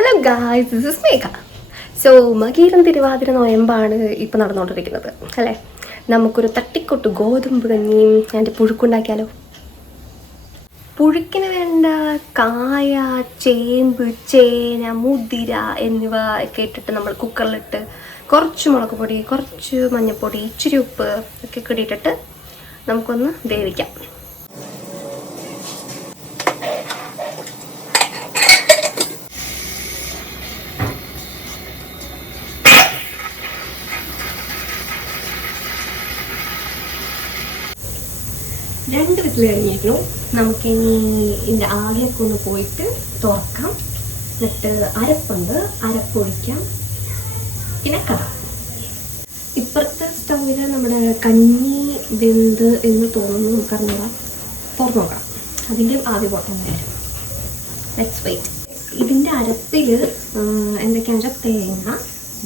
Hello guys, this is Megha. So Makayiram Thiruvathira നോയമ്പാണ് ഇപ്പോൾ നടന്നുകൊണ്ടിരിക്കുന്നത് അല്ലേ? നമുക്കൊരു തട്ടിക്കൊട്ട് ഗോതമ്പ് കഞ്ഞിയും അതിൻ്റെ പുഴുക്കുണ്ടാക്കിയാലോ? പുഴുക്കിന് വേണ്ട കായ, ചേമ്പ്, ചേന, മുതിര എന്നിവ ഒക്കെ ഇട്ടിട്ട് നമ്മൾ കുക്കറിലിട്ട് കുറച്ച് മുളക് പൊടി, കുറച്ച് മഞ്ഞൾപ്പൊടി, ഇച്ചിരി ഉപ്പ് ഒക്കെ ഇട്ടിട്ട് നമുക്കൊന്ന് വേവിക്കാം. രണ്ട് വിസിൽ കഴിഞ്ഞിരുന്നു. നമുക്കിനി ഇതിൻ്റെ ആവിയൊക്കെ ഒന്ന് പോയിട്ട് തുറക്കാം. എന്നിട്ട് അരപ്പുണ്ട്, അരപ്പൊഴിക്കാം, പിന്നെ കട. ഇപ്പുറത്തെ സ്റ്റൗവിൽ നമ്മുടെ കഞ്ഞി വെന്ത് എന്ന് തോന്നുന്നു. നമുക്കറിഞ്ഞാൽ തുറന്നു നോക്കാം. അതിൻ്റെ ആവി പോട്ടം വരും. Let's wait. ഇതിൻ്റെ അരപ്പിൽ എന്തൊക്കെയാണെന്ന് വെച്ചാൽ തേങ്ങ,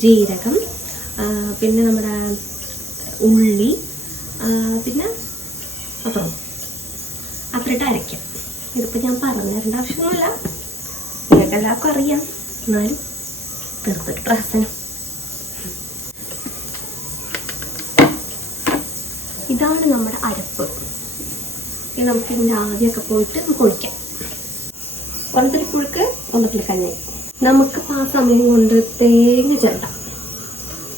ജീരകം, പിന്നെ നമ്മുടെ ഉള്ളി, പിന്നെ അത്രയിട്ട് അരയ്ക്കാം. ഇതിപ്പോൾ ഞാൻ പറഞ്ഞു തരേണ്ട ആവശ്യമൊന്നുമില്ല, നിങ്ങൾക്ക് എല്ലാവർക്കും അറിയാം. എന്നാലും തീർത്തിട്ട് പ്രഹസനം. ഇതാണ് നമ്മുടെ അരപ്പ്. ഇത് നമുക്ക് ഇതിൻ്റെ ആവിയൊക്കെ പോയിട്ട് നമുക്ക് ഒഴിക്കാം. ഒന്നത്തിൽ പുഴുക്ക്, ഒന്നത്തിൽ കഞ്ഞി. നമുക്ക് ആ സമയം കൊണ്ട് തേങ്ങ ചേർക്കാം.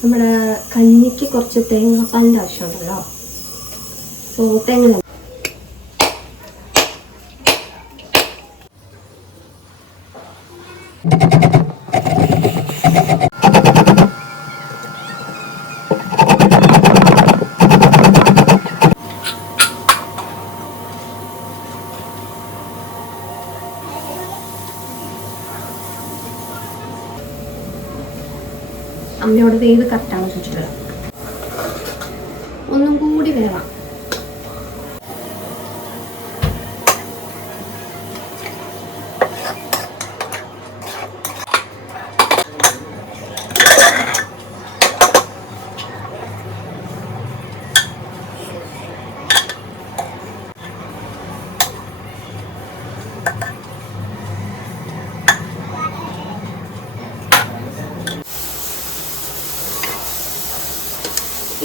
നമ്മുടെ കഞ്ഞിക്ക് കുറച്ച് തേങ്ങാപ്പാലിൻ്റെ ആവശ്യമുണ്ടല്ലോ. സോ തേങ്ങ അമ്മയോട് വേവ് കറക്റ്റാണ് ചോദിച്ചിട്ടുള്ളത്. ഒന്നും കൂടി വേവാം.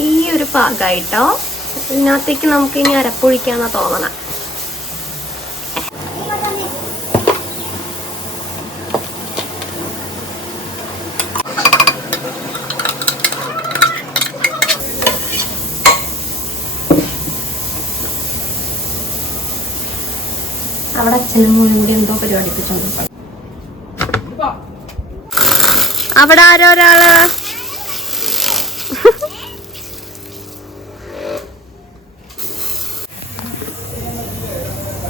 ഈ ഒരു പാകമായിട്ടോ. ഇതിനകത്തേക്ക് നമുക്ക് ഇനി അരപ്പൊഴിക്കാന്നാ തോന്നണം. അവിടെ അച്ഛനും മോനും കൂടി എന്തോ പരിപാടിപ്പിച്ചോണ്ട് അവിടെ ആരോ ഒരാള്.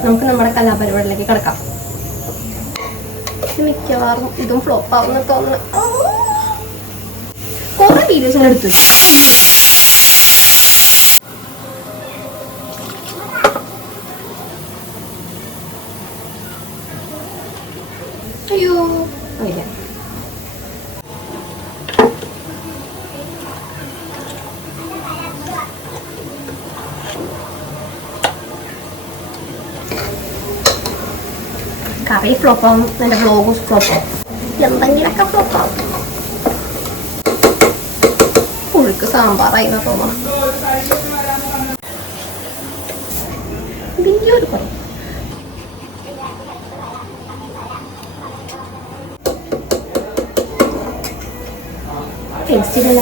നമുക്ക് നമ്മുടെ കലാപരിപാടിയിലേക്ക് കിടക്കാം. മിക്കവാറും ഇതും ഫ്ലോപ്പ് ആവുന്ന തോന്നുന്നു. കുറെ വീഡിയോസ് ഞാൻ എടുത്തു. അയ്യോ ഇല്ല. കറി ഫ്ലോപ്പാവും, എൻ്റെ വ്ലോഗും ഫ്ലോപ്പാവും, എന്തെങ്കിലൊക്കെ ഫ്ലോപ്പാവും. പുഴുക്ക് സാമ്പാറായി എന്ന് തോന്നണം. വലിയൊരു കറി. ടേസ്റ്റിലല്ല.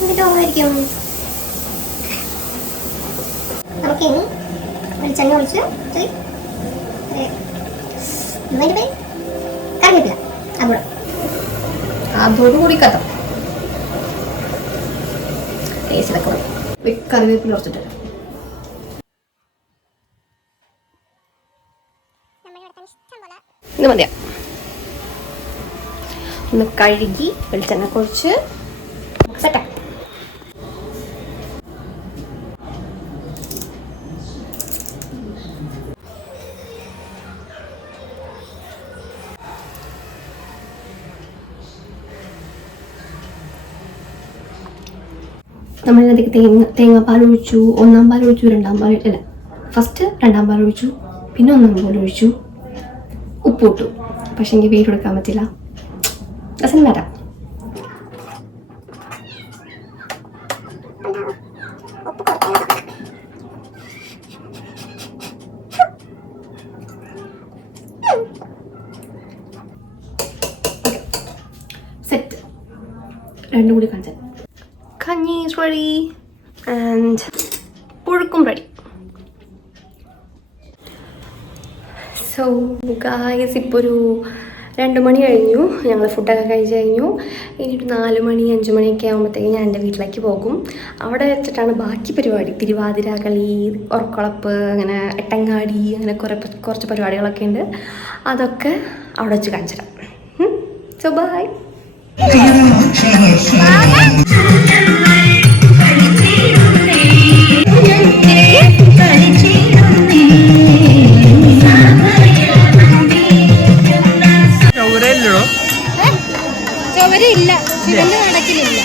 എന്നിട്ടായിരിക്കും നമുക്ക് വെളിച്ചെണ്ണ ഒഴിച്ച് കറിവേപ്പില അതോടുകൂടി കഥ ടേസ്റ്റിലൊക്കെ കറിവേപ്പില കുറച്ചിട്ട് ഇത് മതിയാ. ഒന്ന് കഴുകി വെളിച്ചെണ്ണ കുഴിച്ച് സെറ്റാക്കാം. നമ്മളിതിലേക്ക് തേങ്ങാപ്പാൽ ഒഴിച്ചു, ഒന്നാം പാൽ ഒഴിച്ചു, രണ്ടാം പാൽ അല്ല ഫസ്റ്റ് 2 പാൽ ഒഴിച്ചു, പിന്നെ 1 പാൽ ഒഴിച്ചു, ഉപ്പിട്ടു. പക്ഷെ എനിക്ക് വീട് കൊടുക്കാൻ പറ്റില്ല. രസം വരാം. സെറ്റ്. 2 കൂടി കാണിച്ചാൽ കഞ്ഞി ഈസ് റെഡി ആൻഡ് പുഴുക്കും റെഡി. സോ ഗായ്സ്, ഇപ്പോൾ ഒരു 2 മണി കഴിഞ്ഞു. ഞങ്ങൾ ഫുഡൊക്കെ കഴിച്ച് കഴിഞ്ഞു. ഇനി ഒരു 4 മണി 5 മണിയൊക്കെ ആകുമ്പോഴത്തേക്കും ഞാൻ എൻ്റെ വീട്ടിലേക്ക് പോകും. അവിടെ വെച്ചിട്ടാണ് ബാക്കി പരിപാടി. തിരുവാതിര കളി, ഉറക്കുളപ്പ്, അങ്ങനെ എട്ടങ്ങാടി, അങ്ങനെ കുറച്ച് പരിപാടികളൊക്കെ ഉണ്ട്. അതൊക്കെ അവിടെ വെച്ച് കാണിച്ചു തരാം. So by. ചുവരില്ല, ശിവന്റെ നടക്കിലില്ല.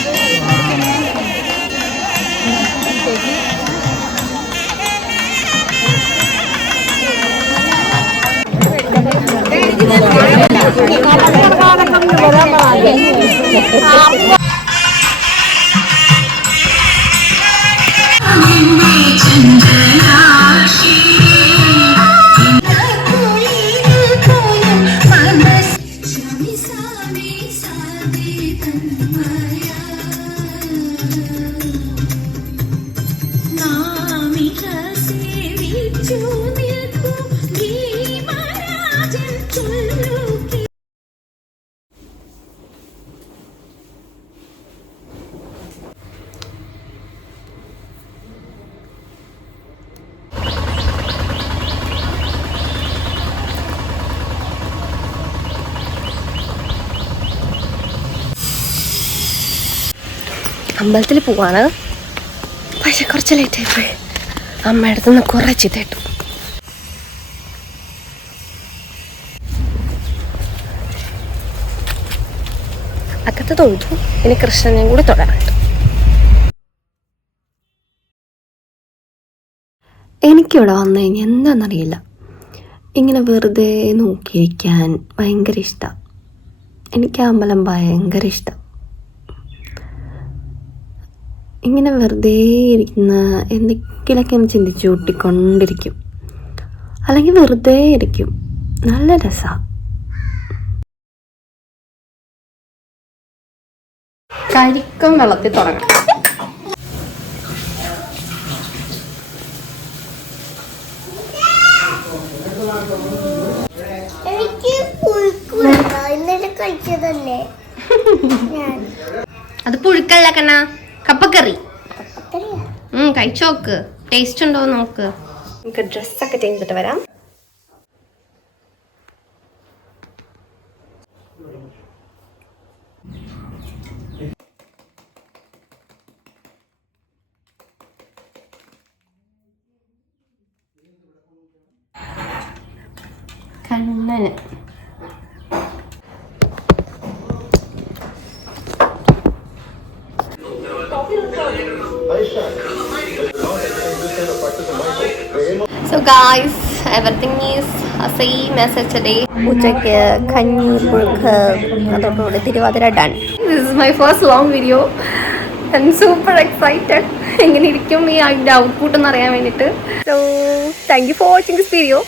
അമ്പലത്തിൽ പോവാണ്. പക്ഷെ കുറച്ച് ലേറ്റായിപ്പോയി. അമ്മയുടെ അടുത്ത് നിന്ന് കുറേ ചീത്തയിട്ടു. അക്കത്തെ തൊഴുതു. ഇനി കൃഷ്ണനെയും കൂടി തൊടാനുണ്ട്. എനിക്കിവിടെ വന്നു കഴിഞ്ഞാൽ എന്താണെന്നറിയില്ല, ഇങ്ങനെ വെറുതെ നോക്കിയിരിക്കാൻ ഭയങ്കര ഇഷ്ടമാണ്. എനിക്ക് അമ്പലം ഭയങ്കര ഇഷ്ടം. ഇങ്ങനെ വെറുതെ ഇരിക്കുന്ന എന്തെങ്കിലുമൊക്കെ ചിന്തിച്ച് കൂട്ടിക്കൊണ്ടിരിക്കും, അല്ലെങ്കിൽ വെറുതെ ഇരിക്കും. നല്ല രസമാണ്. കരിക്കും വെള്ളത്തിൽ തുടങ്ങാം. അത് പുഴുക്കല്ല കണ്ണ, കപ്പക്കറി. കഴിച്ചോക്ക്, ടേസ്റ്റ് ഉണ്ടോ നോക്ക്. നമുക്ക് ഡ്രസ്സൊക്കെ ചേഞ്ച് ചെയ്തിട്ട് വരാം. കണ്ണന് So guys, everything is same as yesterday. ഉച്ചയ്ക്ക് കഞ്ഞി, പുഴുക്ക്, അതോടുകൂടി Thiruvathira done. This is my first long video. I'm super excited. എങ്ങനെ ഇരിക്കും ഈ ഔട്ട്പുട്ട് എന്ന് അറിയാൻ വേണ്ടിയിട്ട്. So thank you for watching this video.